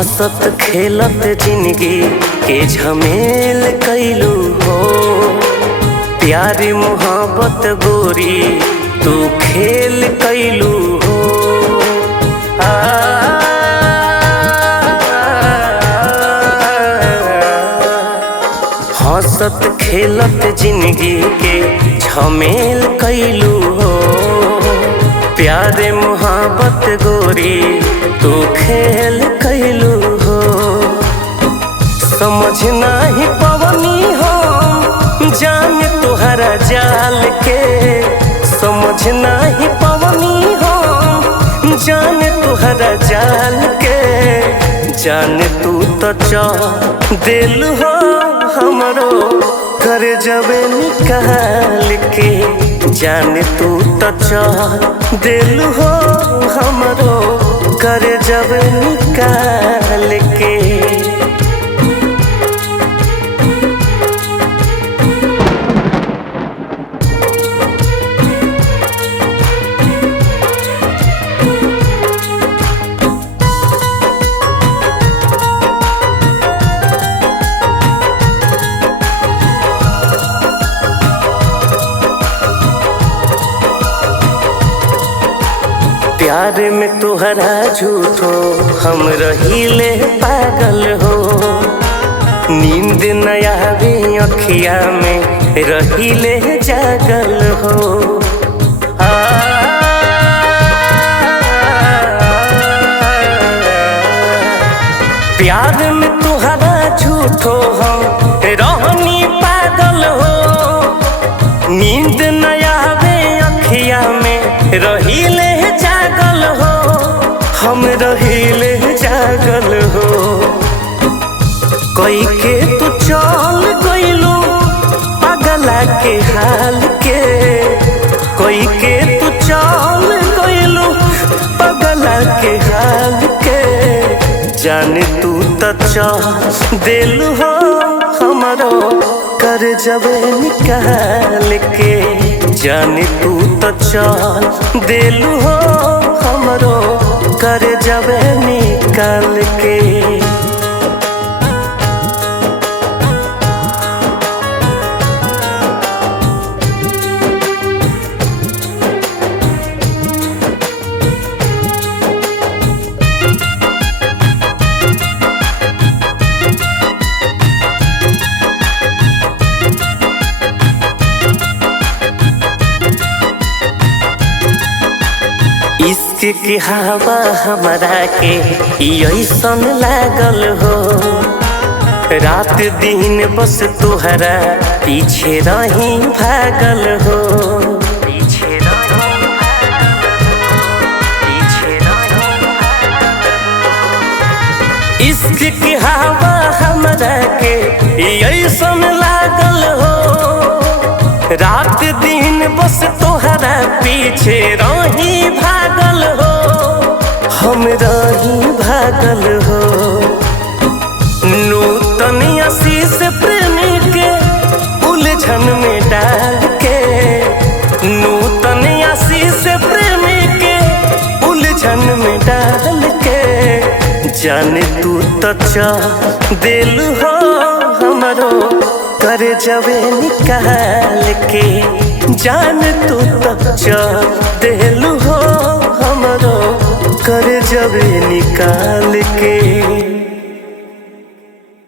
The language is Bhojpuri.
हंसत खेलत जिंदगी के झमेल कैलू हो। प्यारी मोहब्बत गोरी तू खेल कैलू हो। हंसत खेलत जिंदगी के झमेल कैलू हो। प्यारे मोहब्बत गोरी तू खेल कैलू हो। समझ नाही पवनी हो जान तुहरा जाल के। समझ नाही पवनी हो जान तुहरा जाल के। जान तू तो चाह दिल हो हमरो कर जबे निकाल के। जान तू तो चाह दिल हो हमरो कर जबे निकाल के। प्यार में तुहरा झूठो हम रहीले पागल हो। नींद न आवे अखिया में रहीले जागल हो। प्यार में तुहरा झूठो हम रहनी पागल हो। नींद न आवे अखिया में रहीले जागल हो। हम रहीले जागल हो। कोई के तू चल गइलू पगला के हाल के। कोई के तू चल गइलू पगला के हाल के। जान तू तो चाह दिल हो हमरो कर जबे निकाल के। जान तू तो चाह दिल हो हमरो कर जबे निकाल के। इश्क की हवा हमारा के ऐसन लागल हो। रात दिन बस तुहरा पीछे रही भागल हो। इश्क की हवा हमारा के ऐसन लागल हो। रात दिन बस तोहरा पीछे रही भागल हो। हम रही भागल हो। नूतन आशीष प्रेमी के उलझन में डाल के। नूतन आशीष प्रेमी के उलझन में डाल के। जान तू तो चाह दिल हो हमरो कर जबे निकाल के। जान तू तो चाह दिल